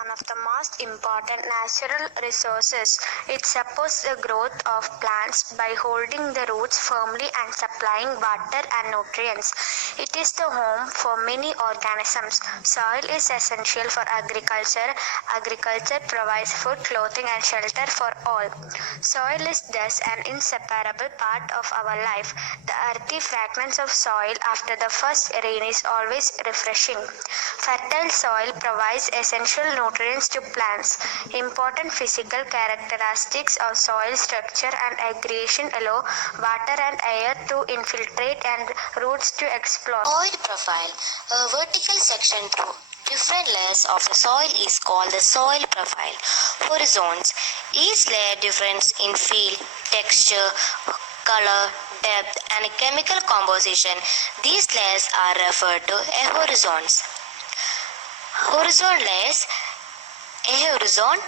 one of the most important natural resources. It supports the growth of plants by holding the roots firmly and supplying water and nutrients. It is the home for many organisms. Soil is essential for agriculture. Agriculture provides food, clothing, and shelter for all. Soil is thus an inseparable part of our life. The earthy fragrance of soil after the first rain is always refreshing. Fertile soil provides essential nutrients to plants. Important physical characteristics of soil structure and aggregation allow water and air to infiltrate and roots to explore. Soil profile. A vertical section through different layers of the soil is called the soil profile. Horizons. Each layer differs in feel, texture, color, depth, and chemical composition. These layers are referred to as horizons. Horizon layers. A horizon,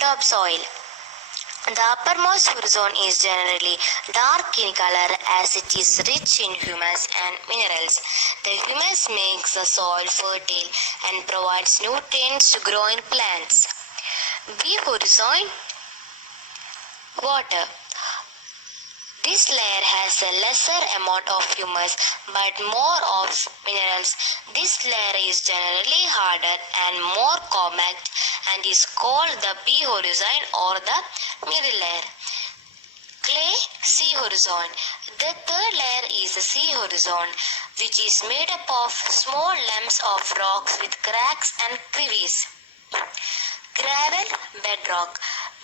topsoil. The uppermost horizon is generally dark in color as it is rich in humus and minerals. The humus makes the soil fertile and provides nutrients to growing plants. B horizon, water. This layer has a lesser amount of humus but more of minerals. This layer is generally harder and more compact and is called the B horizon or the middle layer. Clay, C horizon. The third layer is the C horizon, which is made up of small lumps of rocks with cracks and crevices. Gravel, bedrock.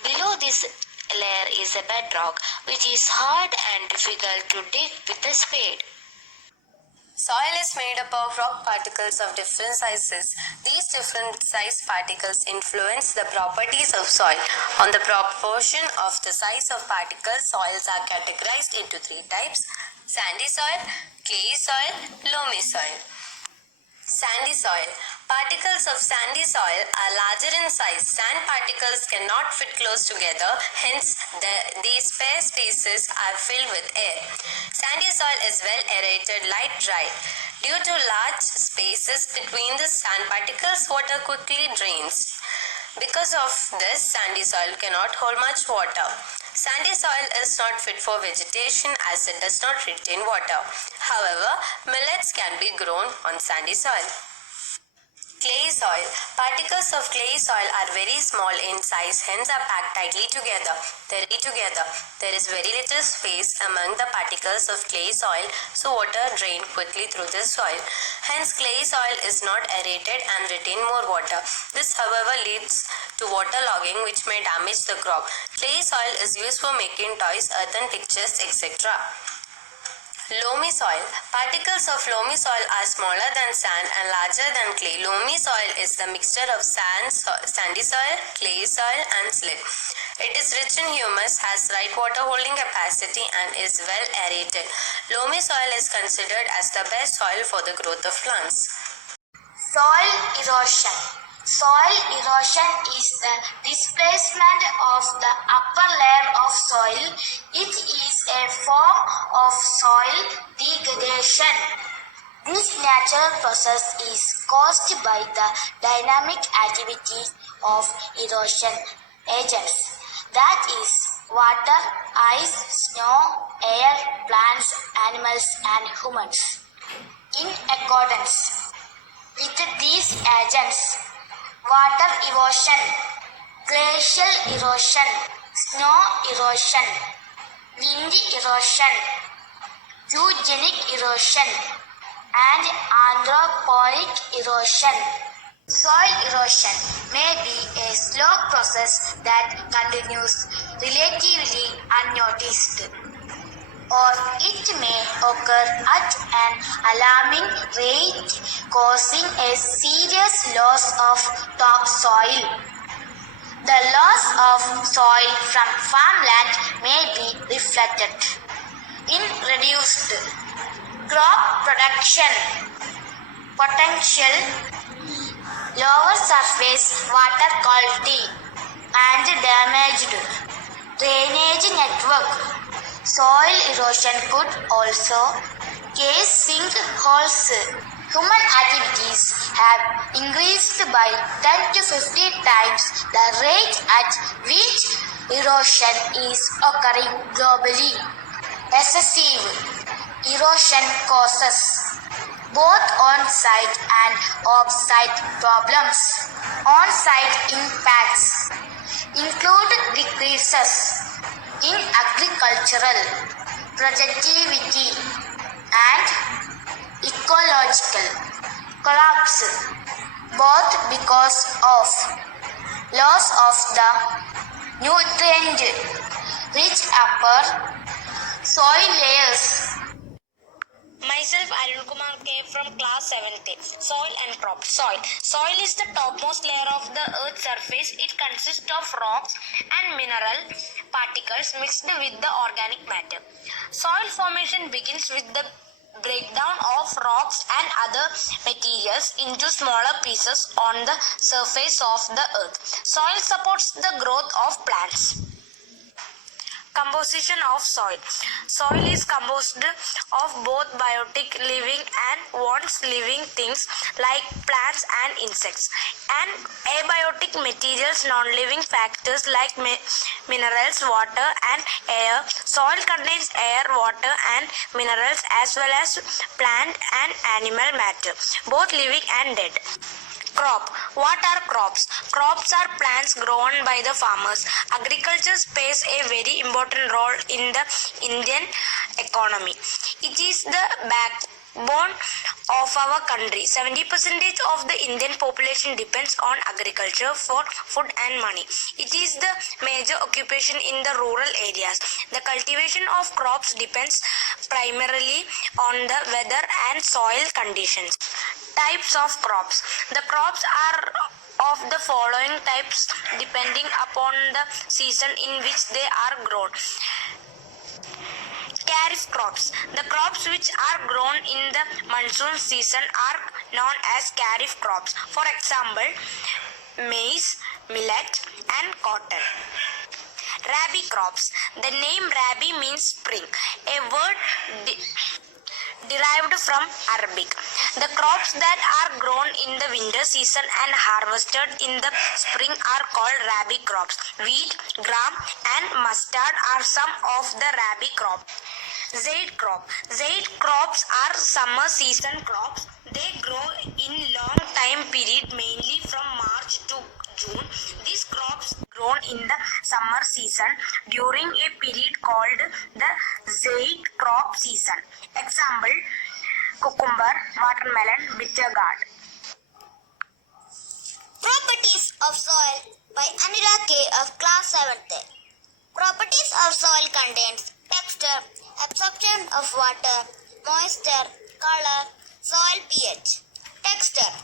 Below this layer is a bedrock, which is hard and difficult to dig with a spade. Soil is made up of rock particles of different sizes. These different size particles influence the properties of soil. On the proportion of the size of particles, soils are categorized into three types: sandy soil, clayey soil, loamy soil. Sandy soil. Particles of sandy soil are larger in size. Sand particles cannot fit close together, hence these spare spaces are filled with air. Sandy soil is well aerated, light dry. Due to large spaces between the sand particles, water quickly drains. Because of this, sandy soil cannot hold much water. Sandy soil is not fit for vegetation as it does not retain water. However, millets can be grown on sandy soil. Clay soil. Particles of clay soil are very small in size, hence are packed tightly together. There is very little space among the particles of clay soil, so water drains quickly through the soil. Hence, clay soil is not aerated and retain more water. This, however, leads to waterlogging, which may damage the crop. Clay soil is used for making toys, earthen pictures, etc. Loamy soil. Particles of loamy soil are smaller than sand and larger than clay. Loamy soil is the mixture of sandy soil, clay soil, and silt. It is rich in humus, has right water holding capacity, and is well aerated. Loamy soil is considered as the best soil for the growth of plants. Soil erosion. Soil erosion is the displacement of the upper layer of soil. It is a form of soil degradation. This natural process is caused by the dynamic activity of erosion agents, that is, water, ice, snow, air, plants, animals, and humans. In accordance with these agents, water erosion, glacial erosion, snow erosion, wind erosion, oceanic erosion, and anthropogenic erosion. Soil erosion may be a slow process that continues relatively unnoticed, or it may occur at an alarming rate, causing a serious loss of topsoil. The loss of soil from farmland may be reflected in reduced crop production potential, lower surface water quality, and damaged drainage network. Soil erosion could also cause sinkholes, Human activities have increased by 10 to 15 times the rate at which erosion is occurring globally. Excessive erosion causes both on-site and off-site problems. On-site impacts include decreases in agricultural productivity and ecological collapse, both because of loss of the nutrient-rich upper soil layers. Myself, Arun Kumar, came from class 7th. Soil and crops. Soil is the topmost layer of the earth's surface. It consists of rocks and mineral particles mixed with the organic matter. Soil formation begins with the breakdown of rocks and other materials into smaller pieces on the surface of the earth. Soil supports the growth of plants. Composition of soil. Soil is composed of both biotic living and non-living things like plants and insects, and abiotic materials, non-living factors like minerals, water and air. Soil contains air, water and minerals as well as plant and animal matter, both living and dead. Crop. What are crops? Crops are plants grown by the farmers. Agriculture plays a very important role in the Indian economy. It is the backbone of our country. 70% of the Indian population depends on agriculture for food and money. It is the major occupation in the rural areas. The cultivation of crops depends primarily on the weather and soil conditions. Types of crops. The crops are of the following types depending upon the season in which they are grown. Kharif crops. The crops which are grown in the monsoon season are known as Kharif crops. For example, maize, millet and cotton. Rabi crops. The name Rabi means spring, a word derived from Arabic. The crops that are grown in the winter season and harvested in the spring are called Rabi crops. Wheat, gram and mustard are some of the Rabi crops. Zaid crop. Zaid crops are summer season crops. They grow in long time period, mainly from March to June. These crops grown in the summer season during a period called the Zaid crop season. Example: cucumber, watermelon, bitter gourd. Properties of soil by Anurag of class 7th. Properties of soil contains texture, absorption of water, moisture, color, soil pH. Texture.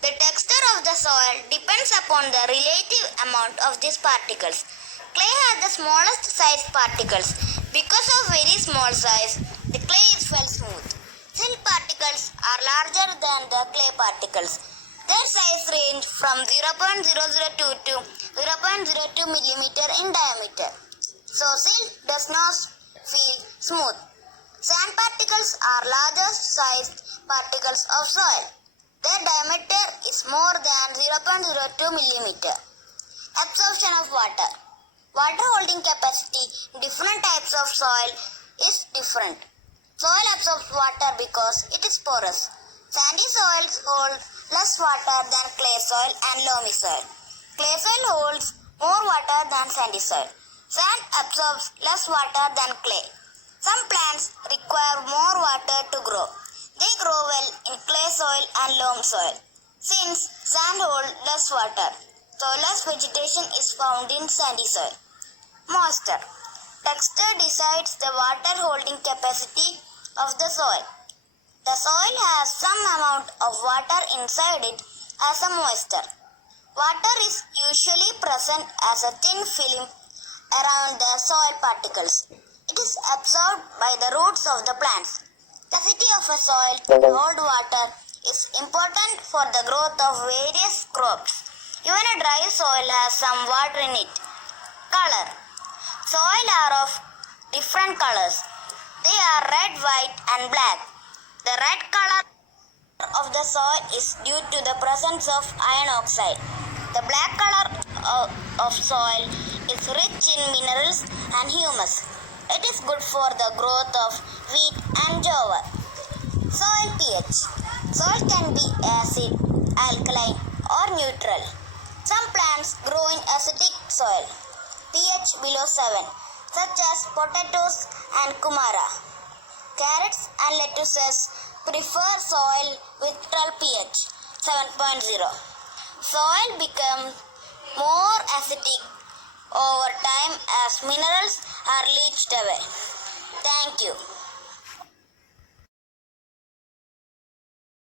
The texture of the soil depends upon the relative amount of these particles. Clay has the smallest size particles. Because of very small size, the clay is well smooth. Silt particles are larger than the clay particles. Their size range from 0.002 to 0.02 mm in diameter. So silt does not feel smooth. Sand particles are larger sized particles of soil. Their diameter is more than 0.02 mm. Absorption of water. Water holding capacity in different types of soil is different. Soil absorbs water because it is porous. Sandy soils hold less water than clay soil and loamy soil. Clay soil holds more water than sandy soil. Sand absorbs less water than clay. Some plants require more water to grow. They grow well in clay soil and loam soil. Since sand holds less water, so less vegetation is found in sandy soil. Moisture. Texture decides the water holding capacity of the soil. The soil has some amount of water inside it as a moisture. Water is usually present as a thin film around the soil particles. It is absorbed by the roots of the plants. The capacity of a soil to hold water is important for the growth of various crops. Even a dry soil has some water in it. Color. Soil are of different colors. They are red, white and black. The red color of the soil is due to the presence of iron oxide. The black color of soil is rich in minerals and humus. It is good for the growth of wheat and jowar. Soil pH. Soil can be acid, alkaline or neutral. Some plants grow in acidic soil, pH below 7, such as potatoes and kumara. Carrots and lettuces prefer soil with 12 pH 7.0. Soil becomes more acidic over time as minerals are leached away. Thank you.